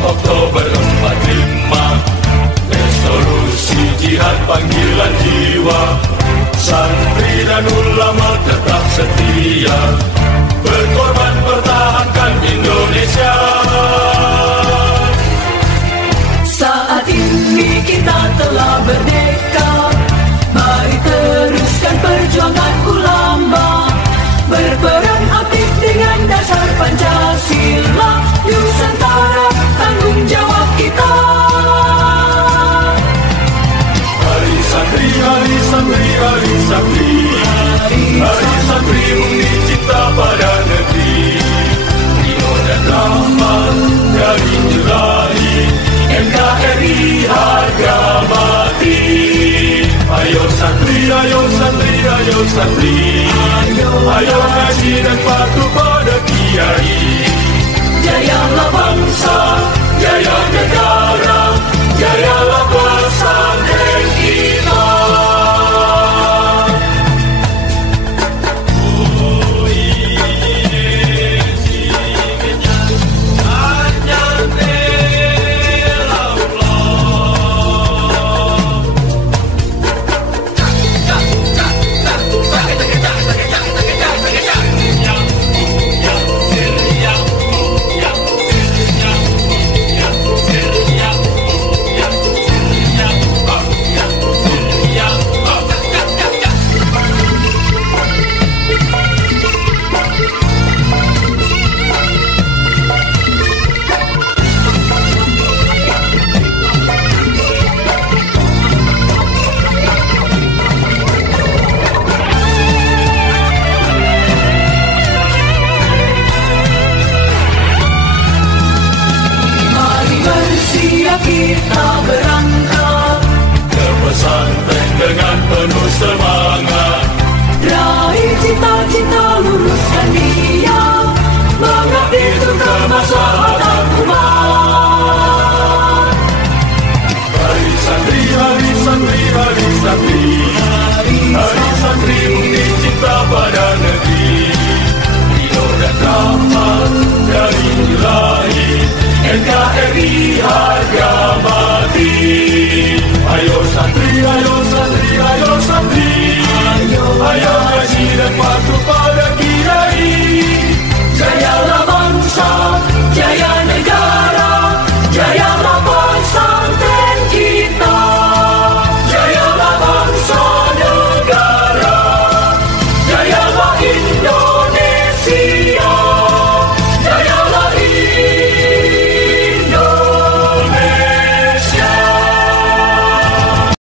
Oktober 45, resolusi jihad panggilan jiwa. Santri dan ulama tetap setia, berkorban pertahankan Indonesia. Saat ini kita telah merdeka, mari teruskan perjuangan ulama, berperan aktif dengan dasar Pancasila. Nusantara tanggung jawab kita. Hari santri, hari santri, hari santri, hari santri undi cinta pada negeri. Rio dan Rahmat dari Nurani, NKRI harga mati. Ayo santri, ayo santri, ayo santri, ayo ngaji dan patuh pada kiai. Jayalah bangsa, jaya negara, jaya